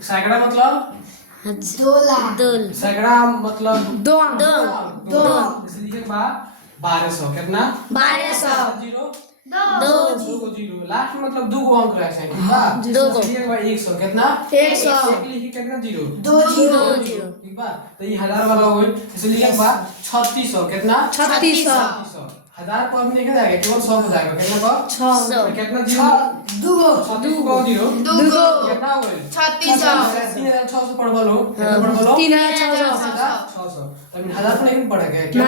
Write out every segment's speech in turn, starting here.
सैकड़ा मतलब दोल सैकड़ा मतलब दो इसलिए बा 1200 कितना 1200 जीरो दो दो को जीरो लास्ट में मतलब दो को अंक रखे हैं ठीक बा दो को। इसलिए बा 100 कितना 100 एक लिखी कितना जीरो दो जीरो ठीक बा तो ये हजार वाला हो गई इसलिए बा 3600 कितना 3600 हजार को अब लिखा जाएगा केवल 100 हो जाएगा कितना का 600 कितना जीरो दुगो 36 को जीरो दुगो कितना हो गई 3600 3600 पढ़ बोलो पढ़ बोलो 3600 600 तब हजार पर नहीं पढ़ेगा क्या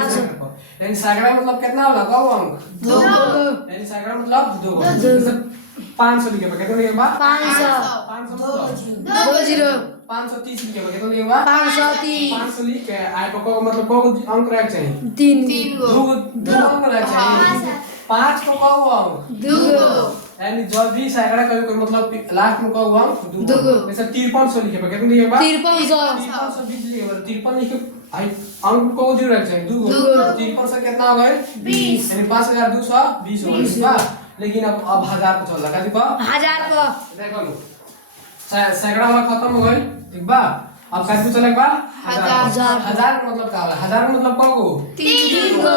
लेकिन सैकड़ा मतलब कितना होला कौ अंक दो यानी सैकड़ा मतलब दो जैसे 500 लिखे बा कितना लिखे बा 500 500 दो जीरो 530 लिखे बा कितना लिखे बा 530 500 लिख के आए पर को मतलब को अंक रख चाहिए तीन दो अंक रख चाहिए 5 को कौ अंक दुगो यानी जब भी सैकड़ा कभी कोई मतलब लास्ट में कौ अंक दुगो जैसे 5300 लिखे बा कितना लिखे बा 5300 5320 लिखे बा 53 लिखे आई अंक को जो रख चाहिए दुगो 53 से कितना हो गए 20 यानी 5220 हो गए बा लेकिन अब हजार पे चल लगा दी बा 1000 को देखो लो सैकड़ा वाला खत्म हो गई ठीक बा अब कैसे चले बा हजार। हजार का मतलब क्या होला हजार का मतलब को तीन गो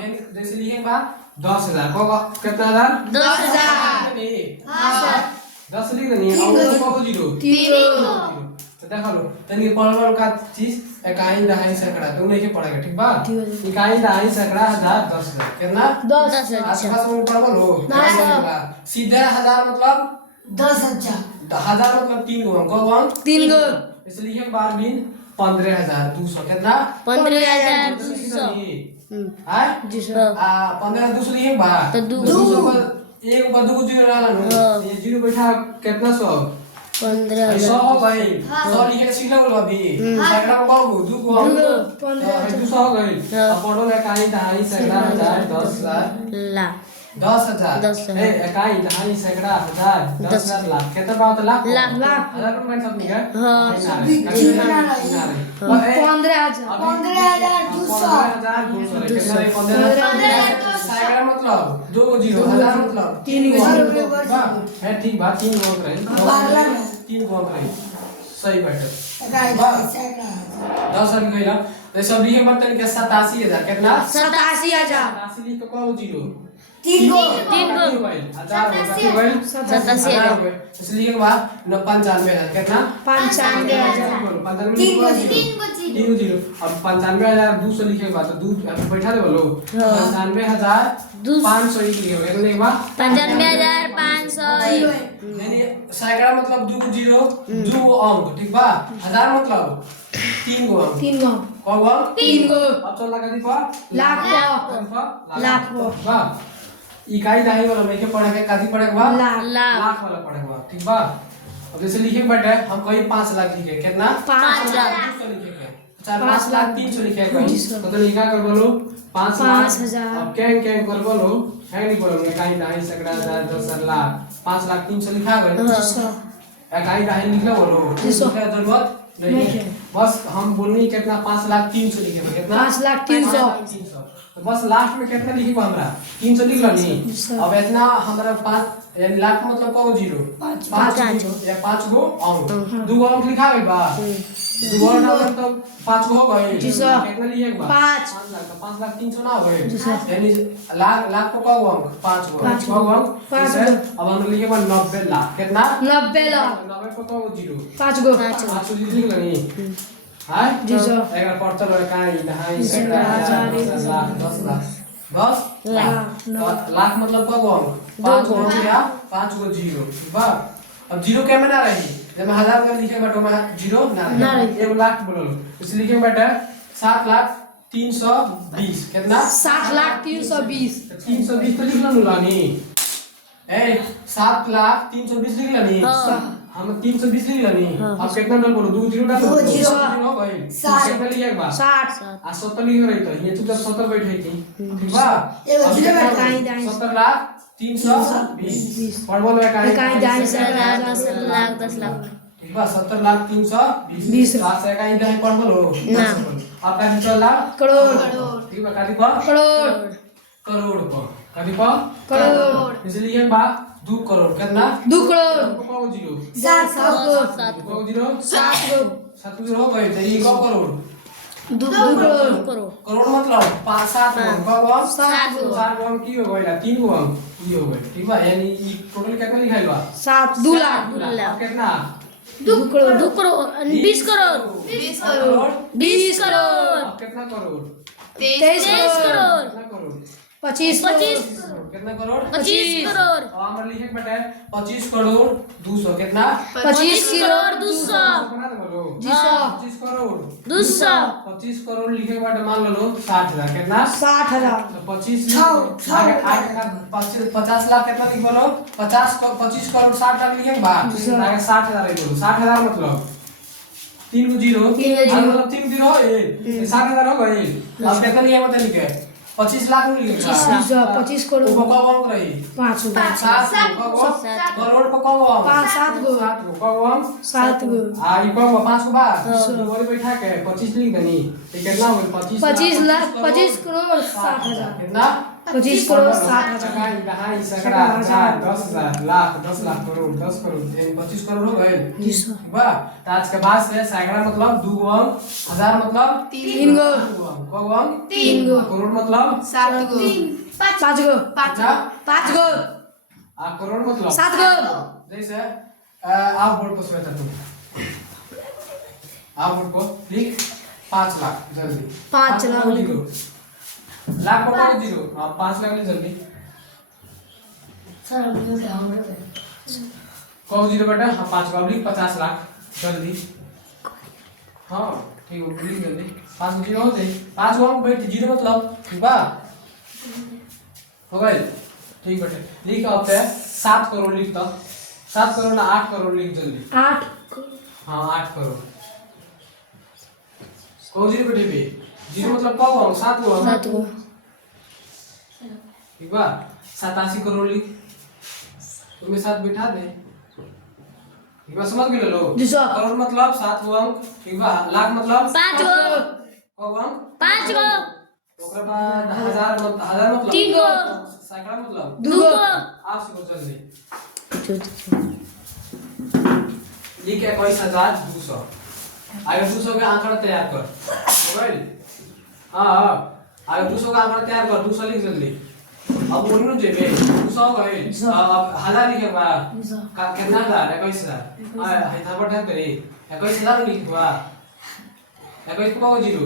यानी जैसे लिखे बा 10000 को कितना हजार 10,000 हां 10 लिख देनी है और को जीरो तीन तो देखो लो तनी पढ़वा का चीज इकाई दहाई सैकड़ा तो नहीं के पढ़ेगा ठीक बा इकाई दहाई सैकड़ा हजार 10,000 कितना 10,000 आसपास में पढ़वा लो सीधे हजार मतलब 10,000 हजार मतलब 3 गो अंक तीन गो इसलिए बार दिन 15,200 कितना 15,200 हां जी सर 15,200 लिखे बा तो दू एक ऊपर दो जीरो रहला नो ये जीरो बैठा कितना 100 15,000 100 हो गई 100 लिखे सीधा बोलो अभी सैकड़ा को कहो दू को हम 200 हो गई अब पढ़ो इकाई दहाई सैकड़ा हजार 10,000 लाख 10,000 ए इकाई दहाई सैकड़ा हजार 10,000 लाख कितना बात लाख लाख हजार पर मैं सब लिखा हाँ, सब 15,000 15,200 सैकड़ा मतलब 2 जीरो हजार मतलब 3 गो है ठीक बात 3 गो रही 3 गो रही सही बैठे 10,000 गई ना तो सब लिखे मतलब के 87,000 कितना 87,000 87 लिख को जीरो तीन गो हजार 87,000 इसलिए के बाद 95,000 कितना 95,000 तीन जीरो अब 95,200 लिखे के बाद तो दूध अब बैठा दे बोलो 95,500 लिखे कितने के बाद 95,500 यानी सैकड़ा मतलब 2 जीरो 2 अंक ठीक बा हजार मतलब 3 गो अंक 3 गो कौ अंक 3 गो अब चल लगा दी पा लाख बा इकाई दहाई वाला में के पढ़े के कादी पढ़े के बा लाख लाख वाला पढ़े के बा ठीक बा अब जैसे लिखे के बैठे हम कहीं 5 लाख लिखे कितना 5 लाख 200 लिखे के 5 लाख 300 लिखे कहीं तो लिखा कर बोलो 5 लाख 5,000 अब क्या क्या कर बोलो है नहीं बोलो इकाई दहाई सैकड़ा हजार 10,000 लाख 5 लाख 300 लिखा गए इकाई दहाई लिखला बोलो लिखने जरूरत नहीं है बस हम बोलनी कितना 5 लाख 300 लिखे कितना 5,300 तो बस लास्ट में कितना लिखी हमरा 300 लिख लनी अब इतना हमरा 5 यानी लाख मतलब को जीरो 5 या 5 गो अंक 2 अंक लिखा गई बा 2 अंक तो 5 गो हो गए कितना लिखे बा 5 लाख 300 ना हो गए यानी लाख को को अंक 5 गो अंक अब हम लिखे बा 90 लाख कितना 90 लाख 90 को को जीरो 5 गो 5 लिख लनी हां जी सर एक बार पढ़ता लड़का काई दहाई सैकड़ा हजार 10 लाख लाख मतलब कब अंक 5 गो या 5 गो जीरो बा अब जीरो क्या में ना रही जब हजार का लिखे बटो में जीरो ना रही 1 लाख बोलो इसलिए लिखे बेटा 7,320 कितना 7,320 320 तो लिख लो लानी ए 7,320 लिख लनी हम 320 लिख लनी अब कितना डाल बोलो 2 जीरो डाल 2 जीरो हो गई कितना लिखे बा 60 आ 70 लिख रही तो ये तो 70 बैठे थी ठीक बा 70,320 पढ़ बोलो इकाई दहाई सैकड़ा 10 लाख ठीक बा 70,320 7 से इकाई दहाई पढ़ बोलो ना अब का चल लाख करोड़ ठीक बा कादी पा करोड़ करोड़ पा कादी पा करोड़ इसलिए बा 2 करोड़ कितना 2 करोड़ कौ जीरो 7 गो कौ जीरो 7 गो 7 जीरो हो गए तो ये कौ करोड़ 2 करोड़ करोड़ मतलब 5 7 कौ 7 गो 4 गो की हो गया 3 गो ये हो गए ठीक बा यानी ये टोटल कितना लिखाइल बा 2 लाख अब कितना 2 करोड़ 2 करोड़ 20 करोड़ 20 करोड़ 20 करोड़ अब कितना करोड़ 23 करोड़ कितना करोड़ 25 25 कितना करोड़ 25 करोड़ अब हमरा लिखे बेटा 25 करोड़ 200 कितना 25 करोड़ 200 बना दे बोलो 25 करोड़ 200 25 करोड़ लिखे बाटे मान लो 60,000 कितना 60,000 तो 25 आगे आगे 50 लाख कितना लिख बोलो 25 करोड़ 60 लाख लिखे बा आगे 60,000 लिख बोलो 60,000 मतलब 3 को जीरो मतलब 3 जीरो हो ये 60,000 हो गए अब कितना लिखे बता लिखे 25 लाख में लिखे 25 करोड़ वो कौन रही 5 गो 7 करोड़ को कौन 7 गो 7 को कौन 7 गो आ ई कौन 5 को बाद बोले बैठा के 25 लिख दनी तो कितना हो 25 लाख 25 करोड़ 60,000 कितना 25 करोड़ 60,000 कहाँ ई सकड़ा 10,000 लाख 10 लाख करोड़ 10 करोड़ यानी 25 करोड़ हो गए जी सर बा तो आज के बाद से सैकड़ा मतलब 2 गो हजार मतलब 3 गो को गो 3 गो करोड़ मतलब 7 गो 5 गो 5 गो आ करोड़ मतलब 7 गो जैसे आप बोर्ड पर बैठा तुम आप बोर्ड को लिख 5 लाख जल्दी 5 लाख लिखो लाख को कौन जीरो हाँ 5 लाख लिख जल्दी कौन जीरो बेटा हाँ 5 का लिख 50 लाख जल्दी हाँ ठीक है लिख जल्दी 5 जीरो हो गए 5 को बैठ जीरो मतलब ठीक बा हो गए ठीक बेटे लिख अब 7 करोड़ लिख तो 7 करोड़ ना 8 करोड़ लिख जल्दी 8 हाँ 8 करोड़ कौन जीरो बेटे पे जीरो मतलब कब हो 7 को 7 गो ठीक बा 87 करोड़ लिख तुम्हें साथ बिठा दे ठीक बा समझ गए लो जी सर करोड़ मतलब 7 गो अंक ठीक बा लाख मतलब 5 गो कब अंक 5 गो ओकरा बाद हजार मतलब 3 गो सैकड़ा मतलब 2 गो आप सीखो जल्दी लिख 21,200 आगे 200 का आंकड़ा तैयार कर मोबाइल हाँ आगे 200 का आंकड़ा तैयार कर 200 लिख जल्दी अब बोलू जेबे 200 गए अब हजार लिखे बा कितना हजार 21,000 हैदराबाद है तेरी 21,000 लिख बा 21 को जीरो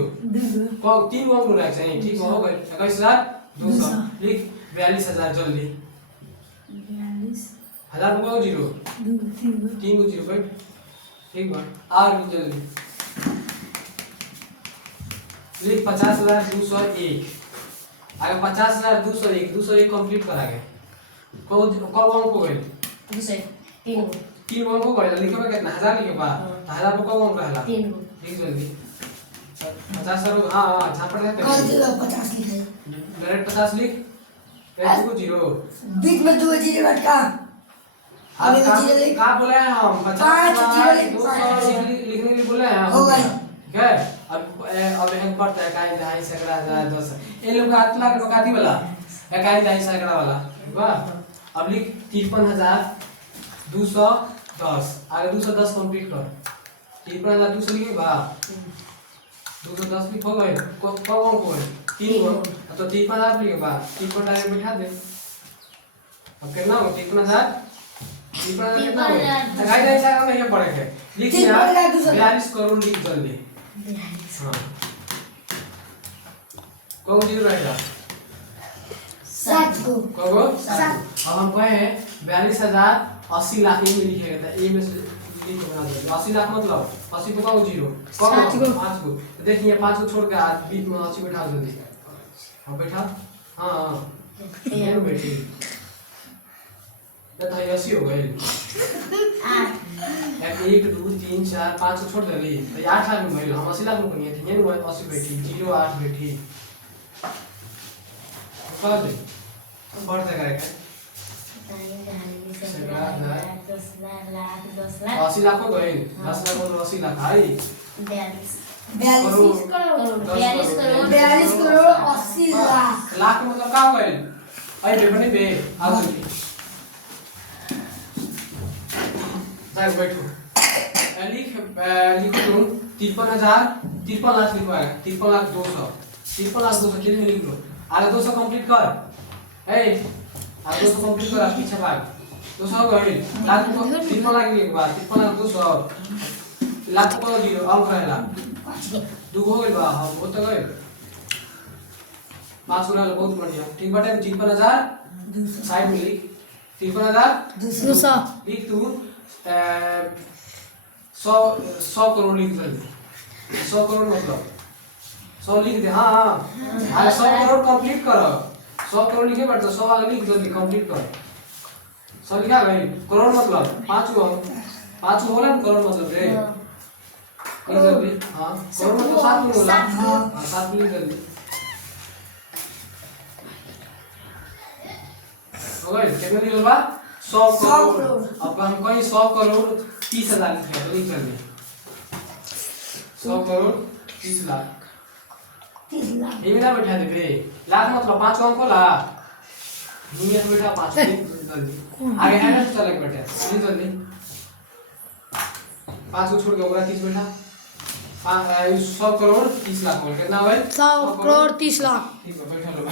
को 3 गो अंक रख चाहिए ठीक हो गए 21,200 लिख 42,000 जल्दी 1000 को जीरो 3 को जीरो भाई ठीक बा और जल्दी लिख 50,201 आगे 50,201 201 कंप्लीट करा गए कब अंक हो गए 3 अंक हो गए लिखे बा कितना 1000 लिखे बा 1000 को कब अंक रहला 3 लिख जल्दी 50 सर हां हां झापड़ है 50 लिखे डायरेक्ट 50 लिख फिर को जीरो बीच में 2 जीरो लटका अब जीरो लिख का बोले हैं हम 50 200 लिखने के लिए बोले हैं हो गए ठीक है अब एक पड़ता है काई ढाई सैकड़ा 10 ये लोग अतला के बकाती वाला काई ढाई सैकड़ा वाला ठीक बा अब लिख 53,210 आगे 210 कंप्लीट कर 53,200 लिखे बा 210 लिख हो गए कौन को है 3 गो तो 53,000 लिखे बा 3 को डायरेक्ट बिठा दे अब कितना हो 53,000 कितना हो गाइस ऐसा हम ये पढ़े थे लिख यार 42 करोड़ लिख जल्दी हां कौन जीरो रहेगा 7 गो कहो 7 अब हम कहे हैं 42,080 लाख में लिखेगा था ए में से लिख बना दो 80 लाख मतलब 80 को कहो जीरो कहो 5 को तो देखिए 5 को छोड़ के आज बीच में 80 बैठा जल्दी अब बैठा हां हां ये बैठी तो 80 हो गए 1 2 3 4 5 को छोड़ दे तो 8 लाख में भइल हम 80 लाख में बनिए थे ये 80 बैठी 08 बैठी कर दे बढ़ जाएगा क्या 80 लाख हो गए 10 लाख और 80 लाख आई 42 करोड़ 80 लाख लाख मतलब का हो गए आई बे बने बे आ जल्दी बैठ बैठो लिखो तुम 53,000 53 लाख लिखो आगे 53 लाख 200 53 लाख 200 कितने में लिख लो आगे 200 कंप्लीट कर ए आगे 200 कंप्लीट कर पीछे भाग 200 हो गई लाख को 53 लाख लिख बा 53 लाख 200 लाख को जीरो अंक रहेला दू हो गई बा हां वो तो गई 5 गुना बहुत बढ़िया ठीक बाटे 53,000 साइड में लिख 53,200 लिख तू 100 करोड़ लिख जल्दी 100 करोड़ मतलब 100 लिख दे हाँ हाँ अरे 100 करोड़ कंप्लीट करो 100 करोड़ लिखे बैठ 100 आगे लिख जल्दी कंप्लीट कर 100 लिखा भाई करोड़ मतलब 5 गो होला ना करोड़ मतलब रे लिख जल्दी हाँ करोड़ मतलब 7 में होला हाँ 7 लिख जल्दी ओए कितने दिल बा 100 करोड़ अब हम कहीं 100 करोड़ 30,000 लिखे तो लिख जल्दी 100 करोड़ 30 लाख 30 लाख ये मेरा बैठा दे बे लाख मतलब 5 अंक होला दुनिया में बैठा 5 जल्दी आगे है ना चल बैठा लिख जल्दी 5 को छोड़ के होगा 30 बैठा 100 करोड़ 30 लाख हो कितना हुआ 100 करोड़ 30 लाख ठीक है बैठा लो